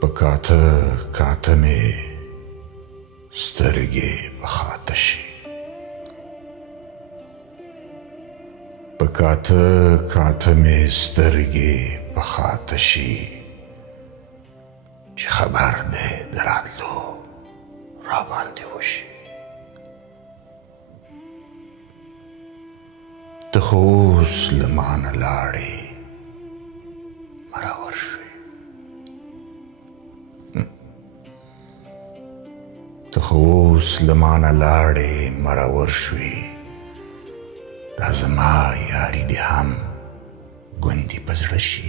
په کاته کاته مې سترګې په خاته شي، په کاته کاته مې سترګې په خاته شي، چې خبر دی د راتلو راباندې وشي. ته خو اوس له مانه لاړې مرور شوې، ته خو اوس له مانه لاړې مرور شوې، دا زما یاري دې هم ګوندې په زړه شي.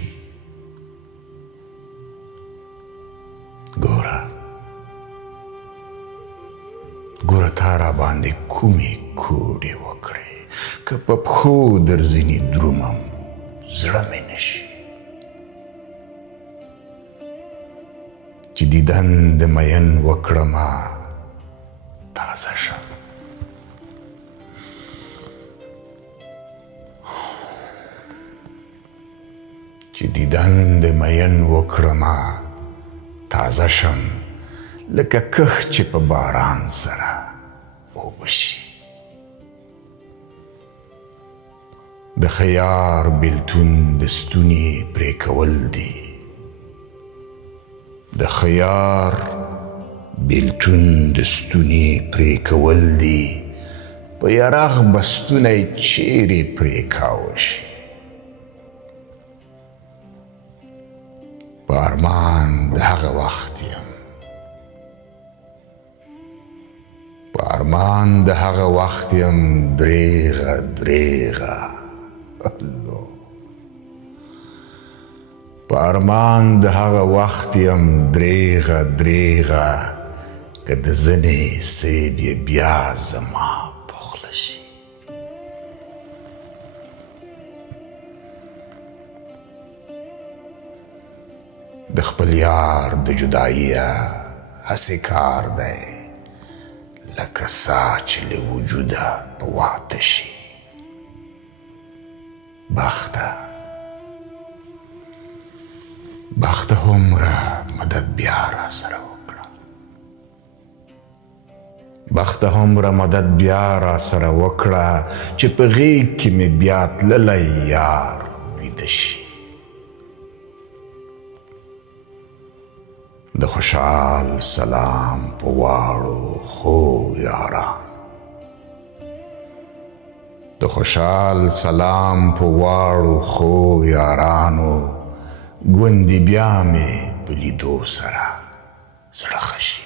ګوره تا راباندې کومې کوډې وکړې، که په پښو درځینې درومم زړه مې نشي، چې دیدن د مین وکړمه تازه شم. چې دیدن د مین وکړمه تازه شم، لکه کښت چې په باران سره اوبه شي. د خیار بیلتون د ستوني پرې کول دي، د خیار بیلتون د ستوني پرې کول دي، په یرغ بستونی چیرې پرې کاوه شي. په ارمان د هغه وخت یم، په ارمان د هغه وخت یم دریغه دریغه، په ارمان د هغه وخت یم دریغه دریغه، که د زنې سیب یې بیا زما په خوله شي. د خپل یار د جداییه هسې کار دی، لکه ساه چې له وجوده په واته شي. بخته هومره مدد بیا را سره وکړه، بخته هومره مدد بیا را سره وکړه، چې په غیږ کې مې بیا تللی یار ویده شي. د خوشحال سلام په واړو خو یاران، د خوشحال سلام په واړو خو یارانو، ګوندې بیا مې په لیدو سره زړه ښه شي.